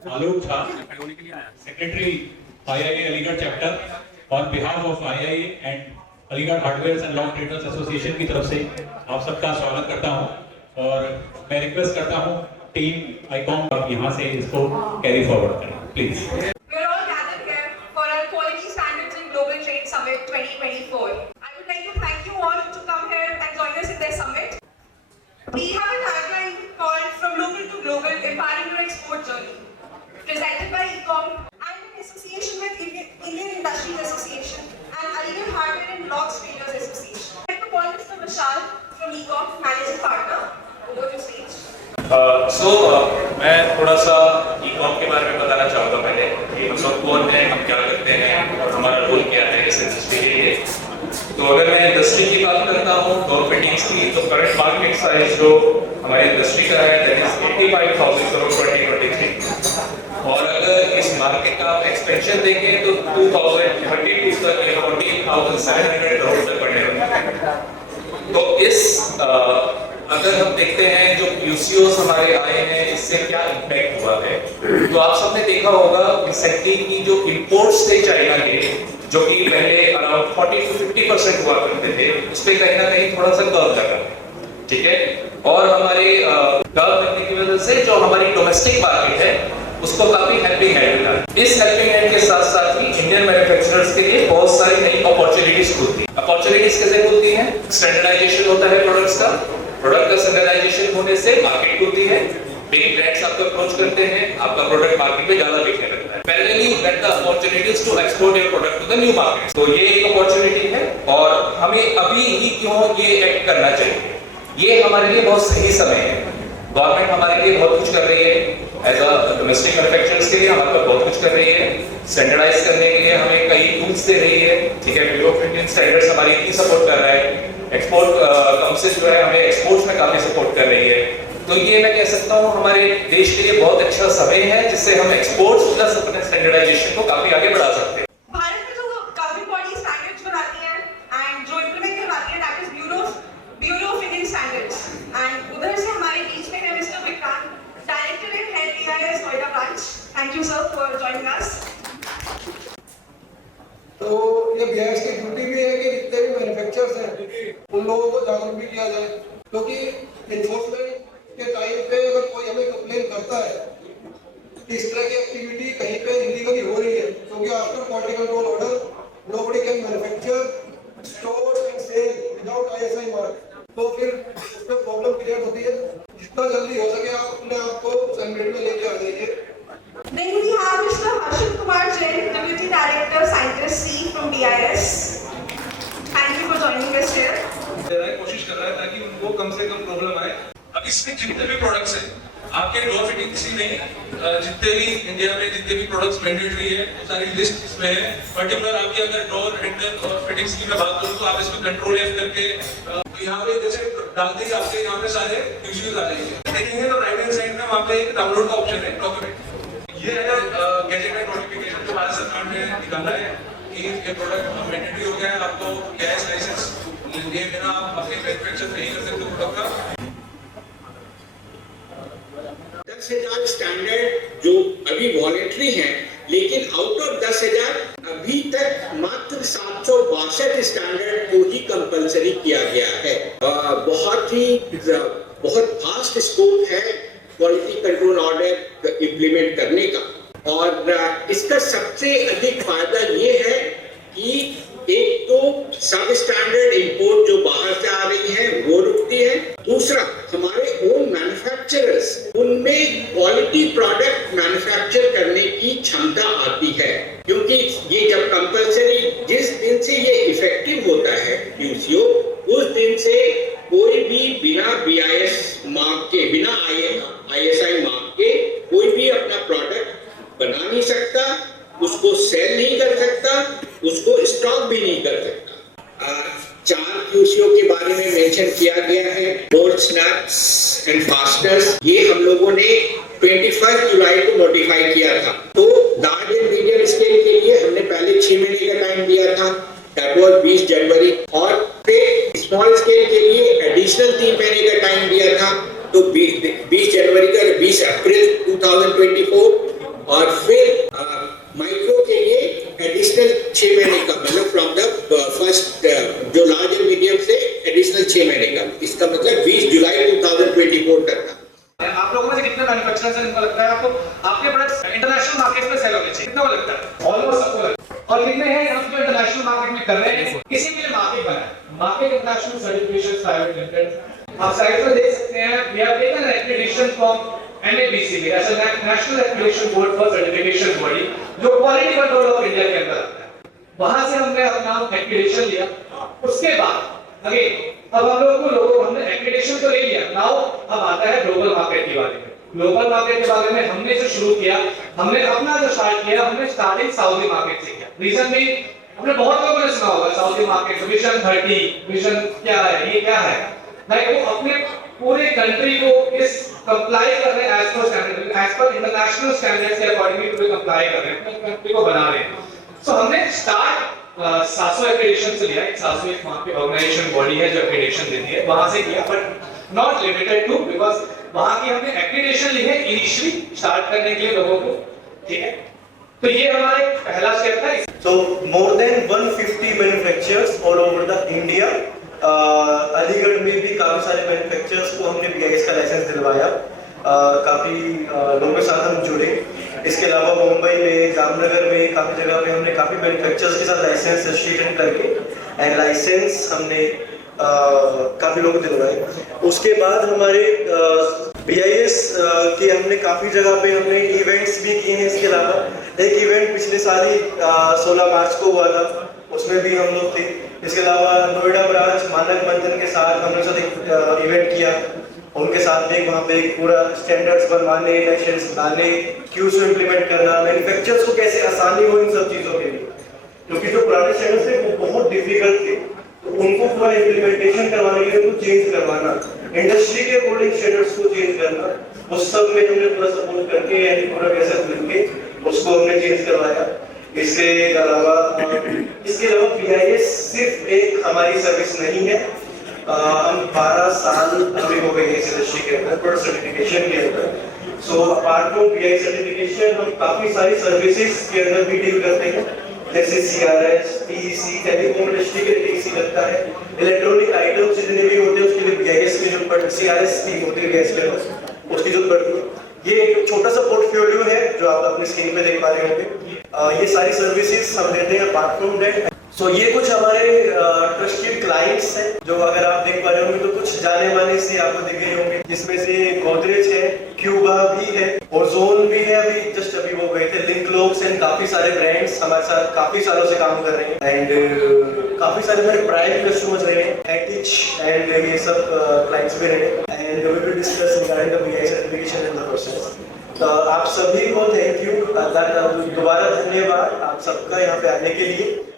Alok Jha, Secretary IIA Aligarh Chapter, on behalf of IIA and Aligarh Hardware and Lock Traders Association की तरफ से आप सबका स्वागत करता हूं और मैं रिक्वेस्ट करता हूं टीम आईकॉम आप यहां से इसको कैरी फॉरवर्ड करें please. We are all gathered here for our Quality Standards in Global Trade Summit 2024. I would like to thank you all to come here and join us in this summit. We have a tagline called From Local to Global, Empowering Your Export Journey, presented by Ecom and in association with Indian Industries Association and Aligarh Hardware and Locks Traders Association. I'd like to call Mr. Vishal from Ecom, Managing Partner, over to stage. मैं थोड़ा सा Ecom के बारे में बताना चाहूँगा पहले कि हम लोग कौन हैं, हम क्या करते हैं और हमारा रोल क्या है इस इंडस्ट्री के लिए। तो अगर मैं इंडस्ट्री की बात करता हूँ डोर फिटिंग्स की, तो करंट मार्केट साइज जो हमारी इंडस्ट्री का है दैट इज 85,000 करोड़ 2023। और अगर इस मार्केट का आप एक्सपेंशन देखें तो 2032 तक ये 14,700 करोड़ तक बढ़ने वाला है। तो इस अगर हम देखते हैं जो यूसीओस हमारे आए हैं इससे क्या इम्पैक्ट हुआ है, तो आप सबने देखा होगा रिसेंटली की जो इंपोर्ट्स थे चाइना के, जो कि पहले अराउंड 40 to 50% हुआ करते थे, उस पे कहीं ना कहीं थोड़ा सा कर्व लगा, ठीक है। और हमारे कर्व लगने की वजह से जो हमारी डोमेस्टिक मार्केट है उसको काफी हेल्पिंग हैंड मिला। इस हेल्पिंग हैंड के साथ साथ ही इंडियन मैन्युफैक्चरर्स के लिए बहुत सारी नई अपॉर्चुनिटीज खुलती है। अपॉर्चुनिटीज कैसे खुलती हैं? स्टैंडर्डाइजेशन होता है प्रोडक्ट्स का, प्रोडक्ट का स्टैंडर्डाइजेशन होने से मार्केट खुलती है, बिग ब्रांड्स आपको अप्रोच करते हैं, आपका प्रोडक्ट मार्केट में ज्यादा बिकने लगता है। Parallelly you get the opportunities to export your product to the new market. तो ये एक अपॉर्चुनिटी है और हमें अभी ही क्यों ये एक्ट करना चाहिए, ये हमारे लिए बहुत सही समय है। गवर्नमेंट हमारे लिए बहुत कुछ कर रही है, एज अ डोमेस्टिक मैन्युफैक्चरर्स के लिए हमारे पास बहुत कुछ कर रही है, स्टैंडर्डाइज करने के लिए हमें कई टूल्स दे रही है, ठीक है। ब्यूरो ऑफ इंडियन स्टैंडर्ड्स हमारी इतनी सपोर्ट कर रहा है, एक्सपोर्ट काउंसिल जो है हमें एक्सपोर्ट्स में काफी सपोर्ट कर रही है। तो ये मैं कह सकता हूँ हमारे देश के लिए बहुत अच्छा समय है जिससे हम एक्सपोर्ट्स प्लस अपने स्टैंडर्डाइजेशन को काफी आगे बढ़ा सकते हैं। भारत में जो गवर्नमेंट बॉडी स्टैंडर्ड्स बनाती है एंड जो इंप्लीमेंट करवाती है that is bureau of Indian standards and उधर से हमारे बीच में है mister Vikrant, director and head BIS Noida branch. Thank you sir for joining us. तो ये बीआईएस की ड्यूटी भी है कि जितने भी मैन्युफैक्चरर्स हैं उन लोगों को जागरूक भी किया जाए, क्योंकि इन्फोर्समेंट के टाइम पे अगर कोई हमें कंप्लेन करता है कि इस तरह की एक्टिविटी कहीं पे इलीगली हो रही है, क्योंकि after quality control order nobody can manufacture store and sell without ISI mark, तो फिर उस पर प्रॉब्लम क्रिएट होती है। जितना जल्दी हो सके आप अपने आप को स्टैंडर्ड में लेके आ जाइए। Then we have Mr. Harshit Kumar Jain, Deputy Director, Scientist C from BIS. Thank you for joining us here. कोशिश कर रहा है ताकि उनको कम से कम प्रॉब्लम आए। अब इसमें जितने भी प्रोडक्ट्स हैं, आपके डोर फिटिंग्स ही नहीं, जितने भी इंडिया में जितने भी प्रोडक्ट्स मैंडेटरी है वो सारी लिस्ट इसमें है। पर्टिकुलर आपकी अगर डोर हैंडल और फिटिंग्स की मैं बात करूँ तो आप इसमें कंट्रोल एफ करके यहाँ पे जैसे डालते ही आपके यहाँ पे सारे यूजेस आ जाएंगे। देखेंगे तो राइट हैंड साइड में वहाँ पे एक डाउनलोड का ऑप्शन है डॉक्यूमेंट, ये है गैजेट नोटिफिकेशन जो भारत सरकार ने निकाला है कि ये प्रोडक्ट मैंडेटरी हो गया है, आपको गैस लाइसेंस लिए बिना आप अपने मैन्युफैक्चर नहीं कर सकते प्रोडक्ट का। 10,000 स्टैंडर्ड जो अभी वॉलेंट्री हैं, लेकिन आउट ऑफ 10,000 अभी तक मात्र 762 स्टैंडर्ड को ही कंपलसरी किया गया है। बहुत फास्ट स्कोप है क्वालिटी कंट्रोल ऑर्डर इंप्लीमेंट करने का, और इसका सबसे अधिक फायदा ये है कि एक तो सब स्टैंडर्ड इंपोर्ट जो बाहर से आ रही है वो रुकती है, दूसरा हमारे ओन मैन्युफैक्चरर्स उनमें क्वालिटी प्रोडक्ट मैन्युफैक्चर करने की क्षमता आती है, क्योंकि ये जब कंपलसरी जिस दिन से ये इफेक्टिव होता है यूसीओ, उस दिन से कोई भी बिना बीआईएस मार्क के, बिना आईएसआई मार्क के कोई भी अपना प्रोडक्ट बना नहीं सकता, उसको सेल नहीं कर सकता, उसको स्टॉक भी नहीं कर सकता। 4 यूसीओ के बारे में मेंशन किया गया है, बोल्ट स्नैप्स एंड फास्टनर्स, ये हम लोगों ने 21 जुलाई को मॉडिफाई किया था। तो लार्ज एंड मीडियम स्केल के लिए हमने पहले 6 महीने का टाइम दिया था, दैट वाज 20 जनवरी, और फिर स्मॉल स्केल के लिए एडिशनल 3 महीने का टाइम दिया था, तो 20 जनवरी का 20 अप्रैल 2024, और फिर माइक्रो के लिए एडिशनल 6 महीने का, मतलब फ्रॉम द फर्स्ट जो लार्ज एंड मीडियम से एडिशनल 6 महीने का, इसका मतलब 20 जुलाई 2024 तक का। आप लोगों में से कितने मैन्युफैक्चरर्स हैं जिनको लगता है आपको आपके प्रोडक्ट्स इंटरनेशनल मार्केट में सेल होने चाहिए? कितना लगता है? ऑलमोस्ट सबको लगता है। और कितने हैं हम जो इंटरनेशनल मार्केट में कर रहे हैं? किसी के लिए मार्केट बना है, market international certification private limited. आप साइट पर देख सकते हैं, we have taken accreditation from NABC, as a national accreditation board for certification body, जो क्वालिटी कंट्रोल ऑफ इंडिया के अंदर आता है। वहां से हमने अपना एक्रेडिटेशन लिया। उसके बाद अगेन अब हम लोगों को हमने एक्रेडिटेशन तो ले लिया, नाउ अब आता है ग्लोबल मार्केट के बारे में। ग्लोबल मार्केट के बारे में हमने जो शुरू किया, हमने अपना जो स्टार्ट किया, हमने स्टार्टिंग सऊदी मार्केट से किया। रीजन भी हमने बहुत लोगों ने सुना होगा सऊदी मार्केट विजन 30, विजन क्या है, ये क्या है, लाइक वो अपने पूरे कंट्री को इस कंप्लाई कर रहे हैं as per standard, as per international standards के अकॉर्डिंगली पूरे कंप्लाई कर रहे हैं, अपने कंट्री को बना रहे हैं। सो हमने स्टार्ट सासो एक्रेडिटेशन से लिया। सासो एक वहां पे ऑर्गेनाइजेशन बॉडी है जो एक्रेडिटेशन देती है, वहां से किया, but not limited to, because वहां की हमने एक्रेडिटेशन ली है इनिशियली स्टार्ट करने के लिए लोगों को, ठीक है। तो ये हमारा एक पहला स्टेप था। So more than 150 manufacturers all over the India, Aligarh में भी काफी सारे मैन्युफैक्चरर्स को हमने BIS का लाइसेंस दिलवाया। काफी लोगों के साथ हम जुड़े। इसके अलावा मुंबई में, जामनगर में, काफी जगह पे हमने काफी मैन्युफैक्चरर्स के साथ लाइसेंस रजिस्ट्रेशन करके एंड लाइसेंस हमने काफी लोगों को दिलवाए। उसके बाद हमारे BIS की हमने काफी जगह पे हमने इवेंट्स भी किए हैं। इसके अलावा एक इवेंट पिछले साल ही 16 मार्च को हुआ था, उसमें भी हम लोग थे। इसके अलावा नोएडा ब्रांच मानक मंथन के साथ हमने साथ एक इवेंट किया, उनके साथ में वहाँ पे पूरा स्टैंडर्ड्स बनवाने, लाइसेंस बनाने, क्यूज को इम्प्लीमेंट करना, मैन्युफैक्चरर्स को कैसे आसानी हो इन सब चीज़ों के लिए, क्योंकि जो पुराने स्टैंडर्ड्स थे वो बहुत डिफिकल्ट थे, तो उनको पूरा इम्प्लीमेंटेशन करवाने के लिए उनको चेंज करवाना, इंडस्ट्री के अकॉर्डिंग स्टैंडर्ड्स को चेंज करना, उस सब में हमने पूरा सपोर्ट करके यानी पूरा कैसे मिलके उसको हमने चेंज करवाया। इसके अलावा BIS सिर्फ एक हमारी सर्विस नहीं है, हम 12 साल अभी हो गए इस इंडस्ट्री के अंदर पर सर्टिफिकेशन के अंदर। So apart from BIS certification हम काफी सारी सर्विसेज के अंदर भी डील करते हैं, जैसे CRS, TEC, टेलीकॉम इंडस्ट्री के लिए TEC लगता है, इलेक्ट्रॉनिक आइटम्स जितने भी होते हैं उसके लिए BIS की जरूरत पड़ती है, CRS की होती है गैस लेवल, उसकी जरूरत पड़ती है। ये एक छोटा सा पोर्टफोलियो है जो आप अपने स्क्रीन पे देख पा रहे होंगे। ये सारी सर्विसेज हम देते हैं अपार्ट फ्रॉम दैट। सो ये कुछ हमारे ट्रस्टेड क्लाइंट्स हैं जो अगर आप देख पा रहे होंगे तो कुछ जाने माने से आपको दिख रहे होंगे, जिसमें से गोदरेज है, क्यूबा भी है, ओजोन भी है, अभी वो गए थे, लिंकलॉक्स एंड काफी सारे ब्रांड्स हमारे साथ काफी सालों से काम कर रहे हैं एंड काफी सारे हमारे प्राइम कस्टमर्स रहे हैं, एटिच एंड ये सब क्लाइंट्स भी रहे हैं and we will discuss regarding the BIS certification and the process. आप सभी को थैंक यू, दोबारा धन्यवाद आप सबका यहाँ पे आने के लिए।